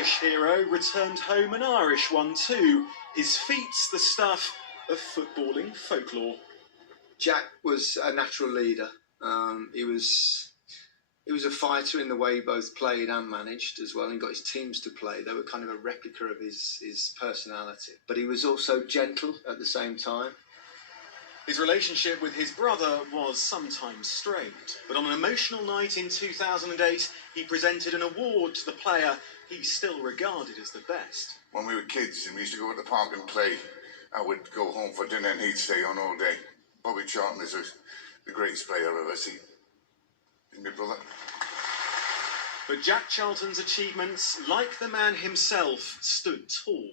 English hero returned home an Irish one too. His feat's the stuff of footballing folklore. Jack was a natural leader. He was a fighter in the way he both played and managed as well, and got his teams to play. They were kind of a replica of his personality. But he was also gentle at the same time. His relationship with his brother was sometimes strained, but on an emotional night in 2008, he presented an award to the player he still regarded as the best. When we were kids and we used to go to the park and play, I would go home for dinner and he'd stay on all day. Bobby Charlton is the greatest player I've ever seen. He's my brother. But Jack Charlton's achievements, like the man himself, stood tall.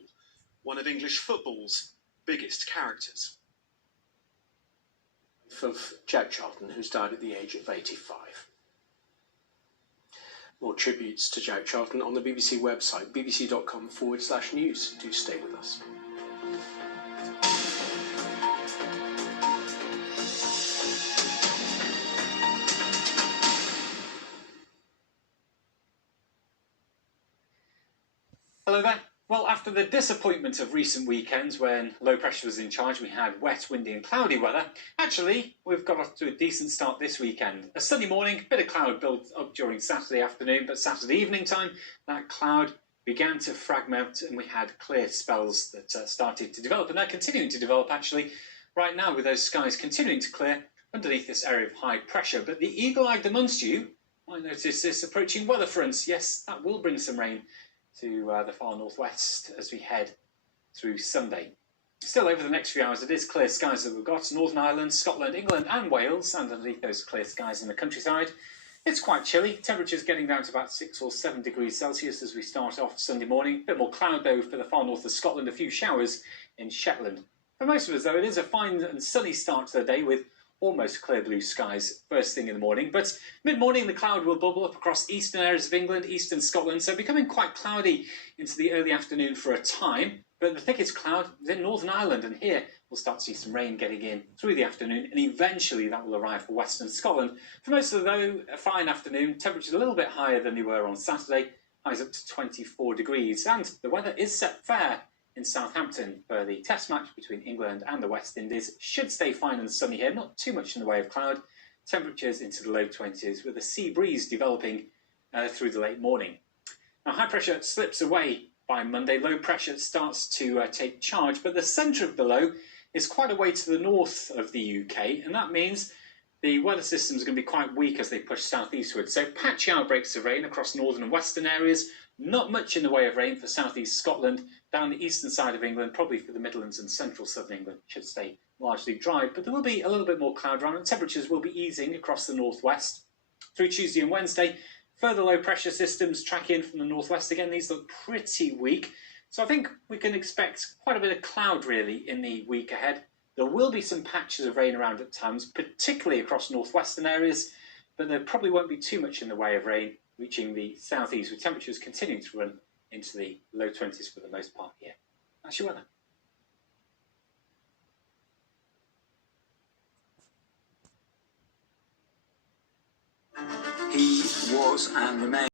One of English football's biggest characters. Of Jack Charlton, who's died at the age of 85. More tributes to Jack Charlton on the BBC website, bbc.com/news. Do stay with us. Hello there. Well, after the disappointment of recent weekends when low pressure was in charge, we had wet, windy and cloudy weather. Actually, we've got off to a decent start this weekend. A sunny morning, bit of cloud built up during Saturday afternoon, but Saturday evening time, that cloud began to fragment and we had clear spells that started to develop, and they're continuing to develop actually right now with those skies continuing to clear underneath this area of high pressure. But the eagle-eyed amongst you might notice this approaching weather fronts. Yes, that will bring some rain to the far northwest as we head through Sunday. Still, over the next few hours, it is clear skies that we've got. Northern Ireland, Scotland, England and Wales, and underneath those clear skies in the countryside. It's quite chilly. Temperatures getting down to about 6 or 7 degrees Celsius as we start off Sunday morning. A bit more cloud, though, for the far north of Scotland. A few showers in Shetland. For most of us, though, it is a fine and sunny start to the day with almost clear blue skies first thing in the morning, but mid-morning the cloud will bubble up across eastern areas of England, eastern Scotland, so becoming quite cloudy into the early afternoon for a time. But the thickest cloud is in Northern Ireland, and here we'll start to see some rain getting in through the afternoon, and eventually that will arrive for western Scotland. For most of though, a fine afternoon, temperatures a little bit higher than they were on Saturday, highs up to 24 degrees, and the weather is set fair in Southampton for the test match between England and the West Indies. Should stay fine and sunny here, not too much in the way of cloud. Temperatures into the low 20s with a sea breeze developing through the late morning. Now, high pressure slips away by Monday. Low pressure starts to take charge, but the centre of the low is quite a way to the north of the UK, and that means the weather systems are going to be quite weak as they push southeastward. So patchy outbreaks of rain across northern and western areas. Not much in the way of rain for southeast Scotland. Down the eastern side of England, probably for the Midlands and central southern England, should stay largely dry, but there will be a little bit more cloud around and temperatures will be easing across the northwest. Through Tuesday and Wednesday, further low pressure systems track in from the northwest. Again, these look pretty weak, so I think we can expect quite a bit of cloud really in the week ahead. There will be some patches of rain around at times, particularly across northwestern areas, but there probably won't be too much in the way of rain reaching the southeast, with temperatures continuing to run into the low 20s for the most part here. That's your weather. He was and remains